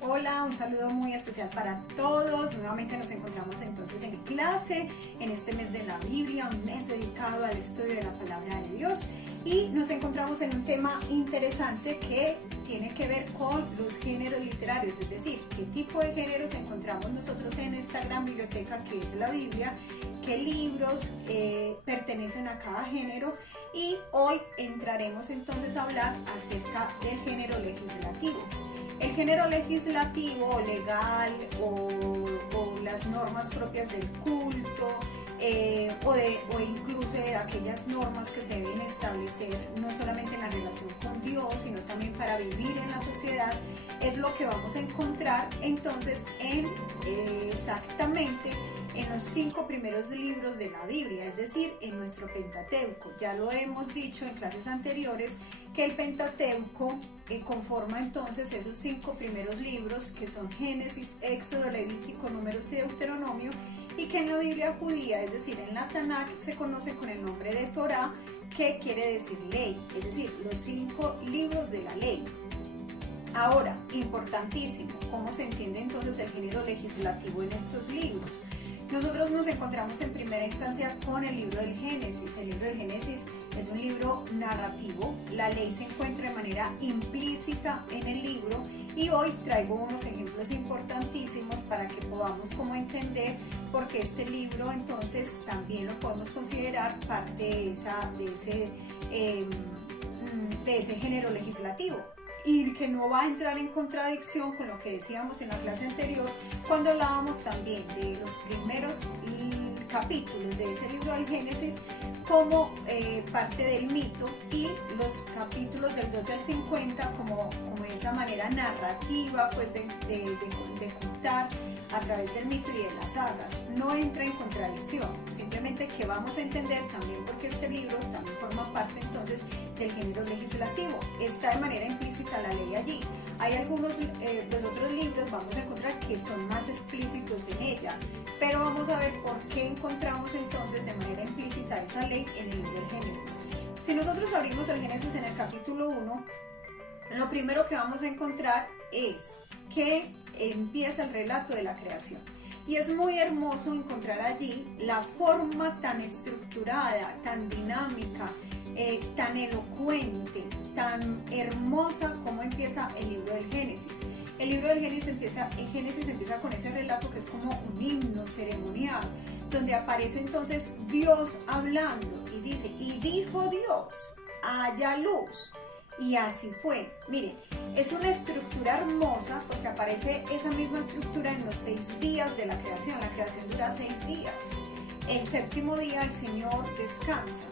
Hola, un saludo muy especial para todos. Nuevamente nos encontramos entonces en clase, en este mes de la Biblia, un mes dedicado al estudio de la palabra de Dios. Y nos encontramos en un tema interesante que tiene que ver con los géneros literarios, es decir, qué tipo de géneros encontramos nosotros en esta gran biblioteca que es la Biblia, qué libros pertenecen a cada género. Y hoy entraremos entonces a hablar acerca del género legislativo. El género legislativo o legal o las normas propias del culto o incluso de aquellas normas que se deben establecer no solamente en la relación con Dios, sino también para vivir en la sociedad, es lo que vamos a encontrar entonces exactamente en los 5 primeros libros de la Biblia, es decir, en nuestro Pentateuco. Ya lo hemos dicho en clases anteriores que el Pentateuco conforma entonces esos 5 primeros libros que son Génesis, Éxodo, Levítico, Números y Deuteronomio, y que en la Biblia judía, es decir, en la Tanakh, se conoce con el nombre de Torá, que quiere decir ley, es decir, los 5 libros de la ley. Ahora, importantísimo, ¿cómo se entiende entonces el género legislativo en estos libros? Nosotros nos encontramos en primera instancia con el libro del Génesis. El libro del Génesis es un libro narrativo, la ley se encuentra de manera implícita en el libro y hoy traigo unos ejemplos importantísimos para que podamos como entender porque este libro entonces también lo podemos considerar parte de ese género legislativo. Y que no va a entrar en contradicción con lo que decíamos en la clase anterior cuando hablábamos también de los primeros capítulos de ese libro del Génesis como parte del mito y los capítulos del 12 al 50 como esa manera narrativa pues de contar a través del mito y de las sagas. No entra en contradicción, simplemente que vamos a entender también porque este libro también forma parte entonces del género legislativo. Está de manera implícita la ley allí. Hay algunos, los otros libros vamos a encontrar que son más explícitos en ella, pero vamos a ver por qué encontramos entonces de manera implícita esa ley en el libro del Génesis. Si nosotros abrimos el Génesis en el capítulo 1, lo primero que vamos a encontrar es que empieza el relato de la creación. Y es muy hermoso encontrar allí la forma tan estructurada, tan dinámica, tan elocuente, tan hermosa como empieza el libro del Génesis. El libro del Génesis empieza con ese relato que es como un himno ceremonial, donde aparece entonces Dios hablando y dice, y dijo Dios, haya luz. Y así fue. Miren, es una estructura hermosa porque aparece esa misma estructura en los 6 días de la creación. La creación dura 6 días. El 7º día el Señor descansa.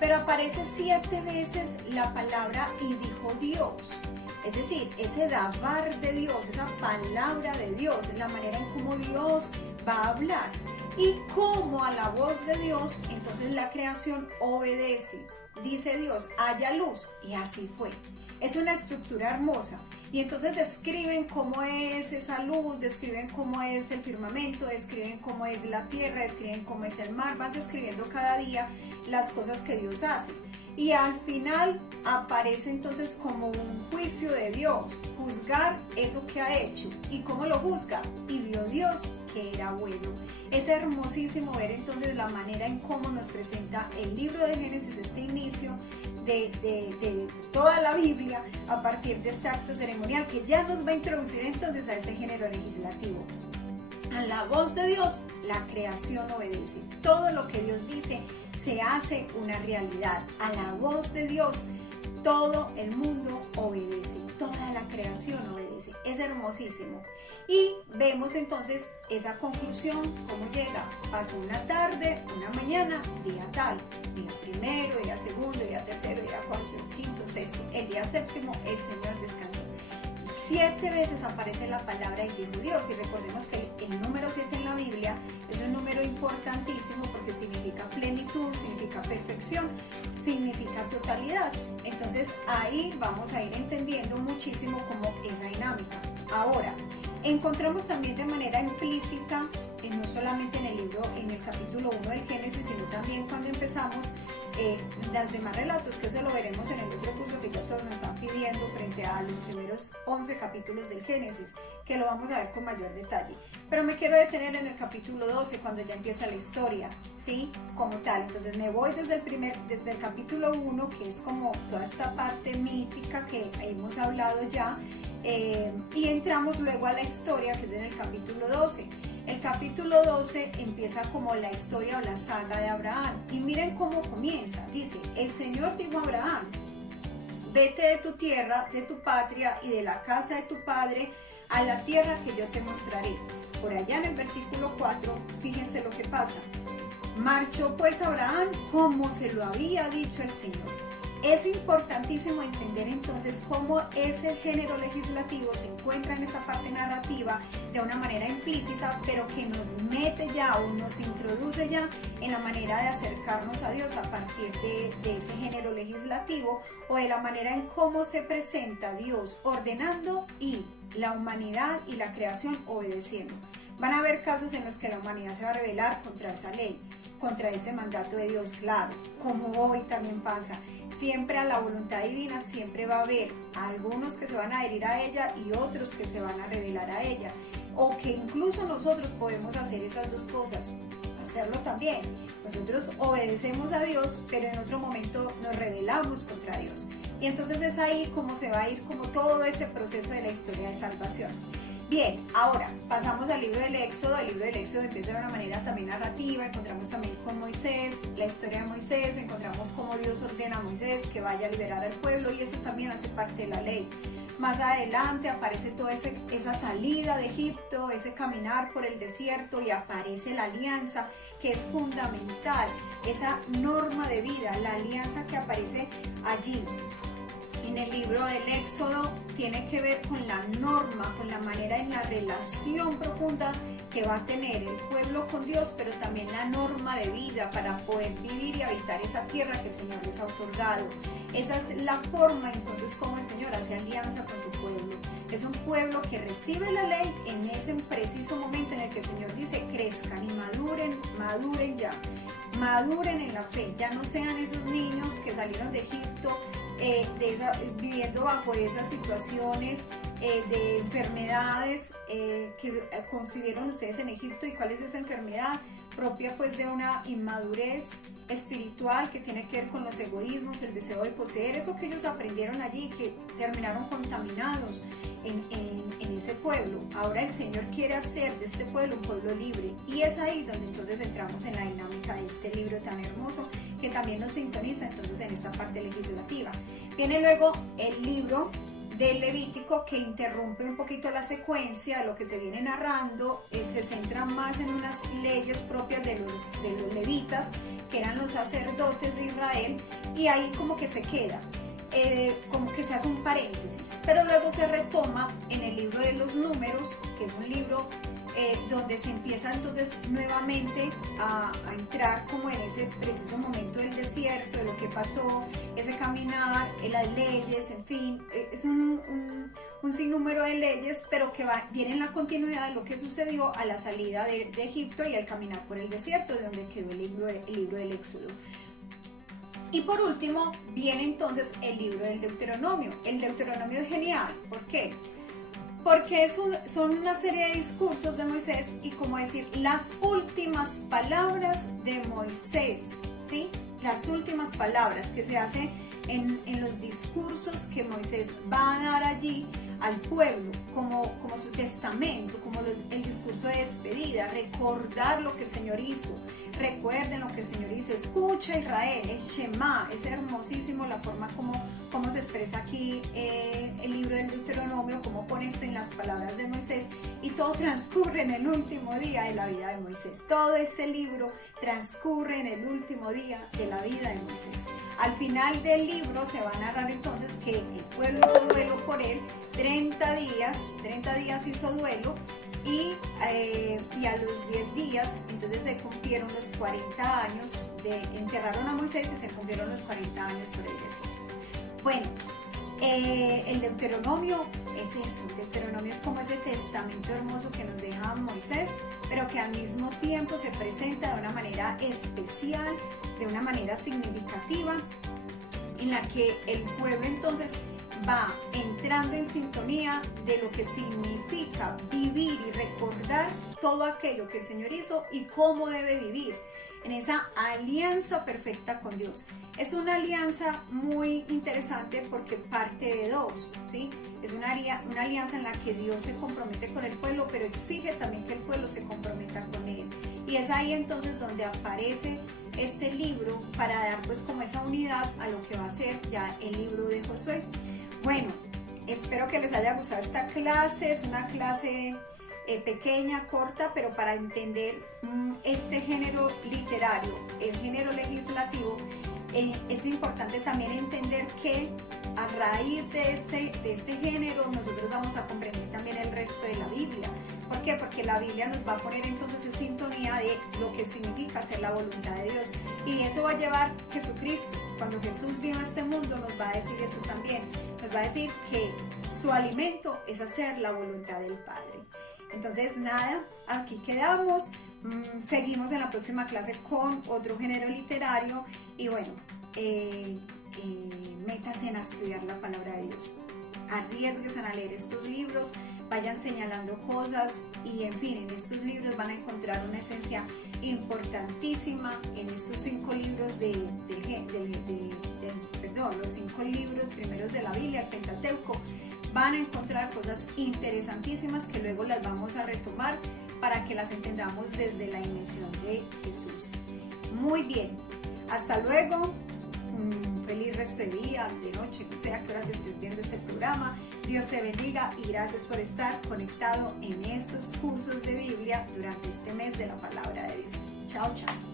Pero aparece 7 veces la palabra y dijo Dios. Es decir, ese dabar de Dios, esa palabra de Dios, la manera en cómo Dios va a hablar. Y cómo a la voz de Dios, entonces la creación obedece. Dice Dios, haya luz, y así fue. Es una estructura hermosa. Y entonces describen cómo es esa luz, describen cómo es el firmamento, describen cómo es la tierra, describen cómo es el mar, van describiendo cada día las cosas que Dios hace. Y al final aparece entonces como un juicio de Dios, juzgar eso que ha hecho. ¿Y cómo lo juzga? Y vio Dios que era bueno. Es hermosísimo ver entonces la manera en cómo nos presenta el libro de Génesis, este inicio de toda la Biblia a partir de este acto ceremonial que ya nos va a introducir entonces a ese género legislativo. A la voz de Dios, la creación obedece. Todo lo que Dios dice se hace una realidad. A la voz de Dios, todo el mundo obedece. Toda la creación obedece. Es hermosísimo. Y vemos entonces esa conclusión, cómo llega. Pasó una tarde, una mañana, día tal. Día primero, día segundo, día tercero, día cuarto, quinto, sexto. El día 7º, el Señor descansó. 7 veces aparece la palabra y dijo Dios, y recordemos que el número 7 en la Biblia es un número importantísimo porque significa plenitud, significa perfección, significa totalidad. Entonces ahí vamos a ir entendiendo muchísimo como esa dinámica. Ahora, encontramos también de manera implícita no solamente en el capítulo 1 del Génesis, sino también cuando empezamos los demás relatos, que eso lo veremos en el otro curso que ya todos me están pidiendo frente a los primeros 11 capítulos del Génesis, que lo vamos a ver con mayor detalle. Pero me quiero detener en el capítulo 12, cuando ya empieza la historia, ¿sí? Como tal. Entonces me voy desde el capítulo 1, que es como toda esta parte mítica que hemos hablado ya, y entramos luego a la historia, que es en el capítulo 12. El capítulo 12 empieza como la historia o la saga de Abraham. Y miren cómo comienza. Dice, el Señor dijo a Abraham, vete de tu tierra, de tu patria y de la casa de tu padre a la tierra que yo te mostraré. Por allá en el versículo 4, fíjense lo que pasa. Marchó pues Abraham como se lo había dicho el Señor. Es importantísimo entender entonces cómo ese género legislativo se encuentra en esta parte narrativa de una manera implícita, pero que nos mete ya o nos introduce ya en la manera de acercarnos a Dios a partir de ese género legislativo, o de la manera en cómo se presenta Dios ordenando y la humanidad y la creación obedeciendo. Van a haber casos en los que la humanidad se va a rebelar contra esa ley, contra ese mandato de Dios, claro, como hoy también pasa. Siempre a la voluntad divina siempre va a haber algunos que se van a adherir a ella y otros que se van a rebelar a ella, o que incluso nosotros podemos hacer esas dos cosas, hacerlo también. Nosotros obedecemos a Dios, pero en otro momento nos rebelamos contra Dios, y entonces es ahí como se va a ir como todo ese proceso de la historia de salvación. Bien, ahora pasamos al libro del Éxodo. El libro del Éxodo empieza de una manera también narrativa. Encontramos también con Moisés, la historia de Moisés, encontramos cómo Dios ordena a Moisés que vaya a liberar al pueblo, y eso también hace parte de la ley. Más adelante aparece toda esa salida de Egipto, ese caminar por el desierto, y aparece la alianza, que es fundamental, esa norma de vida, la alianza que aparece allí. En el libro del Éxodo tiene que ver con la norma, con la manera en la relación profunda que va a tener el pueblo con Dios, pero también la norma de vida para poder vivir y habitar esa tierra que el Señor les ha otorgado. Esa es la forma entonces como el Señor hace alianza con su pueblo. Es un pueblo que recibe la ley en ese preciso momento en el que el Señor dice, crezcan y maduren ya, maduren en la fe, ya no sean esos niños que salieron de Egipto viviendo bajo esas situaciones de enfermedades que concibieron ustedes en Egipto. ¿Y cuál es esa enfermedad? Propia pues de una inmadurez espiritual que tiene que ver con los egoísmos, el deseo de poseer, eso que ellos aprendieron allí, que terminaron contaminados en ese pueblo. Ahora el Señor quiere hacer de este pueblo un pueblo libre, y es ahí donde entonces entramos en la dinámica de este libro tan hermoso, que también nos sintoniza entonces en esta parte legislativa. Viene luego el libro del Levítico, que interrumpe un poquito la secuencia de lo que se viene narrando, se centra más en unas leyes propias de los levitas, que eran los sacerdotes de Israel, y ahí como que se queda, como que se hace un paréntesis, pero luego se retoma en el libro de los Números, que es un libro donde se empieza entonces nuevamente a entrar como en ese preciso momento del desierto, de lo que pasó, ese caminar, las leyes, en fin, es un sinnúmero de leyes, pero que viene en la continuidad de lo que sucedió a la salida de Egipto y al caminar por el desierto, de donde quedó el libro del Éxodo. Y por último viene entonces el libro del Deuteronomio. El Deuteronomio es genial, ¿por qué? Porque son una serie de discursos de Moisés, y como decir, las últimas palabras de Moisés, ¿sí? Las últimas palabras que se hacen en los discursos que Moisés va a dar allí al pueblo, como su testamento, como el discurso de despedida, recordar lo que el Señor hizo. Recuerden lo que el Señor dice, escucha Israel, es Shema. Es hermosísimo la forma como se expresa aquí el libro del Deuteronomio, como pone esto en las palabras de Moisés, y todo transcurre en el último día de la vida de Moisés. Todo ese libro transcurre en el último día de la vida de Moisés. Al final del libro se va a narrar entonces que el pueblo hizo duelo por él 30 días hizo duelo, y a los 10 días entonces se cumplieron los 40 años enterraron a Moisés, y se cumplieron los 40 años por el desierto. Bueno, El Deuteronomio es eso, el Deuteronomio es como ese testamento hermoso que nos deja Moisés, pero que al mismo tiempo se presenta de una manera especial, de una manera significativa, en la que el pueblo entonces va entrando en sintonía de lo que significa vivir y recordar todo aquello que el Señor hizo y cómo debe vivir en esa alianza perfecta con Dios. Es una alianza muy interesante porque parte de dos, ¿sí? Es una alianza en la que Dios se compromete con el pueblo, pero exige también que el pueblo se comprometa con Él. Y es ahí entonces donde aparece este libro para dar pues como esa unidad a lo que va a ser ya el libro de Josué. Bueno, espero que les haya gustado esta clase. Es una clase pequeña, corta, pero para entender este género literario, el género legislativo, es importante también entender que a raíz de este género nosotros vamos a comprender también el resto de la Biblia. ¿Por qué? Porque la Biblia nos va a poner entonces en sintonía de lo que significa hacer la voluntad de Dios. Y eso va a llevar Jesucristo. Cuando Jesús vino a este mundo nos va a decir eso también. Nos va a decir que su alimento es hacer la voluntad del Padre. Entonces nada, aquí quedamos. Seguimos en la próxima clase con otro género literario y bueno, métase en a estudiar la palabra de Dios. Arriesgues a leer estos libros, vayan señalando cosas y en fin, en estos libros van a encontrar una esencia importantísima. En estos 5 libros los 5 libros primeros de la Biblia, el Pentateuco, van a encontrar cosas interesantísimas que luego las vamos a retomar para que las entendamos desde la dimensión de Jesús. Muy bien, hasta luego. Feliz resto de día, de noche, no sé a qué horas estés viendo este programa. Dios te bendiga y gracias por estar conectado en estos cursos de Biblia durante este mes de la palabra de Dios. Chao, chao.